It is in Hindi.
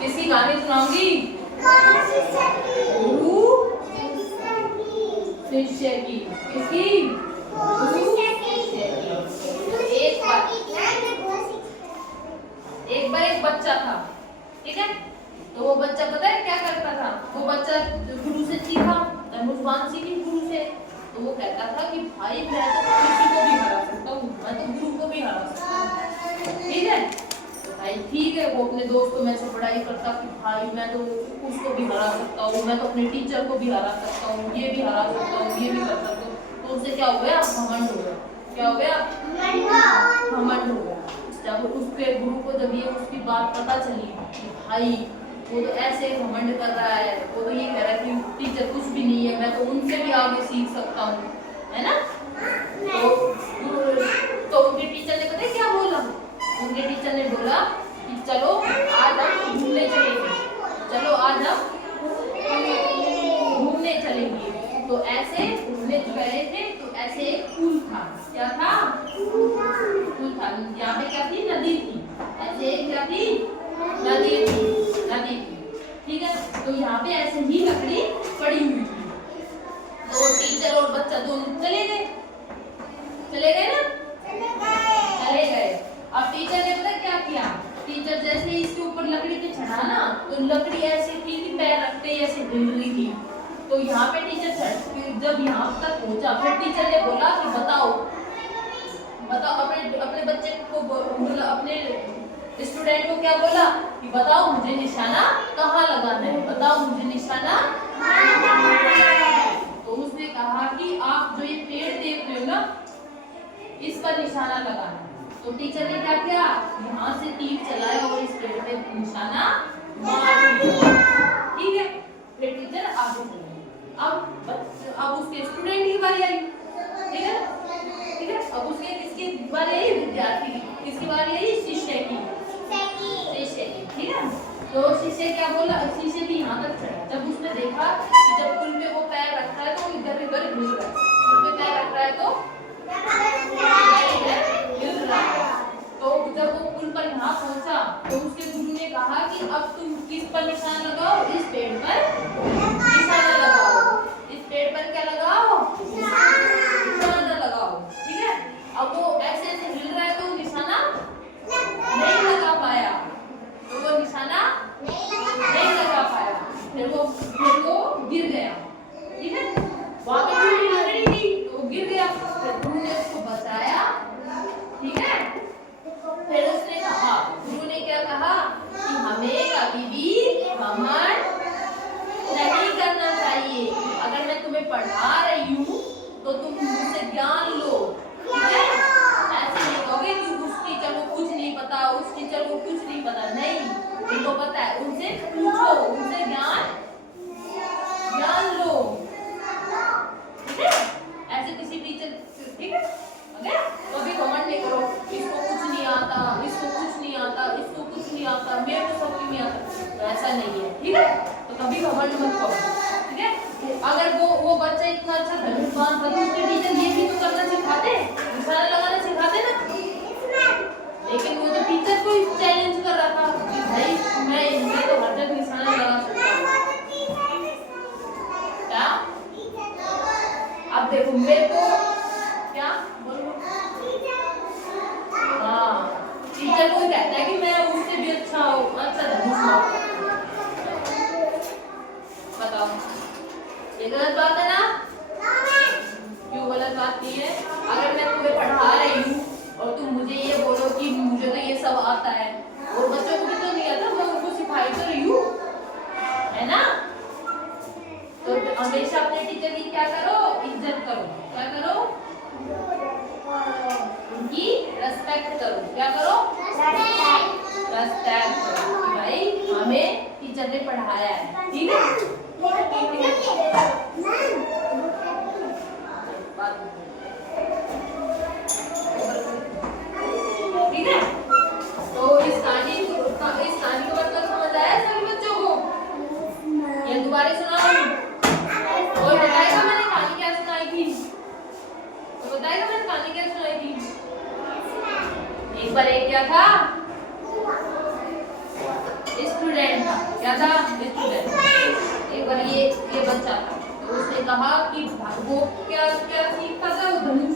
किसकी कहानी सुनाऊंगी? गुरु शिष्य की। किसकी? गुरु शिष्य की। एक बार एक बच्चा था, ठीक है। तो वो बच्चा पता है क्या करता था? वो बच्चा गुरु से सीखा, धनुर्वान सीखी गुरु से। तो वो कहता था कि भाई मैं तो किसी को भी हरा सकता हूँ, मैं तो गुरु को भी हरा सकता हूँ, ठीक है। तो भाई ठीक है, वो अपने दोस्तों में से पढ़ाई करता कि भाई मैं तो उसको भी हरा सकता हूँ, मैं तो अपने टीचर को भी हरा सकता हूँ, ये भी हरा सकता हूँ, ये भी कर सकता हूँ। तो उससे क्या हो गया? घमंड हो गया। क्या हो गया? घमंड हो गया। जब उसके गुरु को जब ये उसकी बात पता चली कि भाई वो तो ऐसे घमंड कर रहा है, वो तो ये कह रहा है कि टीचर कुछ भी नहीं है, मैं तो उनसे भी आगे सीख सकता हूँ, है ना। तो उनके टीचर ने पता है क्या बोला? उनके टीचर ने बोला कि चलो आज हम घूमने चलेंगे, चलो आज हम घूमने चलेंगे। तो ऐसे घूमने गए थे, तो ऐसे एक पुल था। क्या था? पुल था। यहाँ पे क्या थी? नदी थी। ऐसे एक क्या थी? नदी थी, नदी थी, ठीक है। तो यहाँ पे ऐसे ही लकड़ी पड़ी हुई थी। तो टीचर और बच्चा दोनों चले गए, चले गए ना, चले गए। अब टीचर ने पता क्या किया? टीचर जैसे ही इसके ऊपर लकड़ी पे चढ़ा ना, तो लकड़ी ऐसी थी कि पैर रखते ही ऐसे हिल रही थी। तो यहाँ पे टीचर जब यहाँ तक पहुंचा, फिर टीचर ने बोला कि बताओ अपने बच्चे को, अपने स्टूडेंट को क्या बोला कि बताओ मुझे निशाना कहाँ लगाना है, बताओ मुझे निशाना। तो उसने कहा कि आप जो ये पेड़ देख रहे हो ना, इस पर निशाना लगाना। तो टीचर ने क्या किया? यहाँ से तीर चलाया और इस पेड़ पे निशाना मार दिया, ठीक है। फिर टीचर आगे चले। अब उसके स्टूडेंट की बारी आई, ठीक है, ठीक है। अब उसके किसकी बारी आई? विद्यार्थी की। किसकी बारी आई? शिष्य की, शिष्य की, ठीक है। तो शिष्य क्या बोला? शिष्य भी यहाँ तक चढ़ा। जब उसने देखा कि जब पुल पे वो पैर रखता है तो इधर इधर हिल रहा है, पुल पे पैर रख रहा है तो हिल रहा है। तो जब वो पुल पर यहाँ पहुंचा, तो उसके गुरु ने कहा कि अब तुम किस पर निशाना लगाओ? इस पेड़ पर निशाना लगाओ, इस पेड़ पर क्या लगाओ? निशाना लगाओ, ठीक है। अब वो ऐसे ऐसे हिल रहा है तो निशाना नहीं लगा पाया, तो वो निशाना नहीं लगा पाया। फिर वो गिर गया, ठीक है। वहां पे चोटी लग रही थी तो वो गिर गया। फिर गुरु ने उसको बचाया, ठीक है। फिर उसने कहा, गुरु ने क्या कहा कि हमें कभी भी घमंड नहीं करना चाहिए। अगर मैं तुम्हें पढ़ा रही हूँ तो तुम मुझसे ज्ञान लो, ठीक है। ऐसे नहीं कहोगे कि उस टीचर को कुछ नहीं पता, उस टीचर को कुछ नहीं पता। नहीं, उनको पता है, उनसे पूछो, उनसे ज्ञान लो, ठीक है। ऐसे किसी टीचर, ठीक है, ओके। कभी घमंड नहीं करो, इसको कुछ नहीं आता, इसको कुछ नहीं आता, इसको कुछ नहीं आता, मेरे को सब नहीं आता, तो ऐसा नहीं है, ठीक है। तो कभी घमंड मत करो, ठीक है। अगर वो बच्चा इतना अच्छा धनुर्वान था तो उसके टीचर ये भी तो करना सिखाते, निशाना लगाना सिखाते ना। लेकिन वो तो टीचर को चैलेंज कर रहा था कि भाई मैं तो हर जगह निशाना लगा सकता हूँ। क्या? अब देखो मेरे को क्या बोलो? हाँ, टीचर को कहता है कि मैं उससे भी अच्छा हूँ, अच्छा धनुष। बताओ, ये गलत बात है ना? क्यों गलत बात नहीं है? अगर मैं तुम्हें पढ़ा रही हूँ और तुम मुझे ये बोलो कि मुझे तो ये सब आता है, और बच्चों को भी तो नहीं आता, मैं उनको सिखाई तो रही हूँ, है ना। तो हमेशा अपने टीचर की क्या करो? इज्जत करो। क्या करो? उनकी रेस्पेक्ट करो। क्या करो? रेस्पेक्ट करो कि भाई हमें टीचर ने पढ़ाया है, ठीक है। ठीक है। तो इस कहानी को मतलब समझ आया सभी बच्चों को? ये दोबारा सुनाओ। कोई बताएगा मैंने कहानी क्या सुनाई थी? तो बताएगा मैंने कहानी क्या सुनाई थी? एक बार एक क्या था? स्टूडेंट था, क्या था स्टूडेंट। एक बार ये बच्चा था, तो उसने कहा कि वो क्या क्या सीखता था, वो धनुष